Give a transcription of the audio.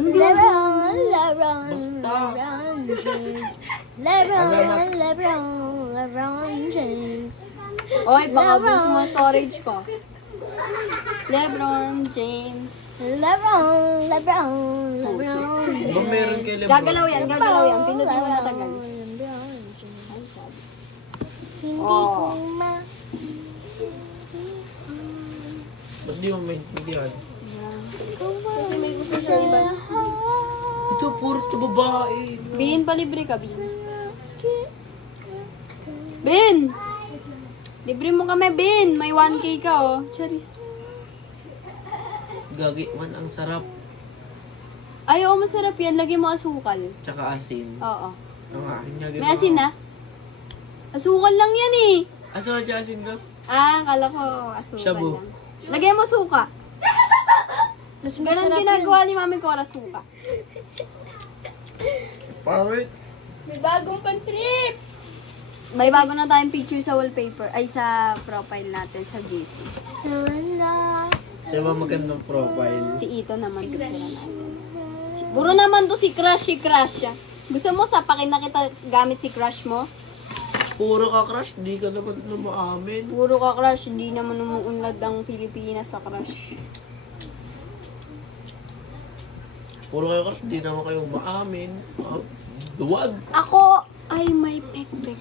Ano ginagawa? Basta. Lebron James. Oy, baka gusto mo storage ko. LeBron James. Lebron. Ba meron kay Lebron? Gagalaw yan. Pinutin mo na tagal. Hindi Oh. ko ma... Ba't di mo maintindihan? Kasi may gusto siya iba. Ito, puro to babae. Bin, palibre ka, Bin. Bin! Libre mo kami, Bin. May 1K ka, oh. Charis. Gagi man, ang sarap. Ay, oo, masarap yan. Lagyan mo asukal. Tsaka asin. Oo. Ang akin nga May asin na? Asukal lang yan, eh. Aso ka asin ka? Ah, kala ko asukal Shabu. lang. Lagyan mo suka. Ganon ginagawa ni Mami Cora, suka. Pangit. May bagong pan-trip! May bago na tayong picture sa wallpaper. Ay, sa profile natin sa GC. Sana... Siya ba magandang profile? Si Ito naman picture natin. Puro naman to si Crush siya. Gusto mo sapakin na kita gamit si Crush mo? Puro ka crush, di ka naman maamin. Puro ka Crush, hindi naman umuunlad ang Pilipinas sa Crush. Puro kayo crush, di naman kayo maamin. Duwag. Ako ay may pek-pek.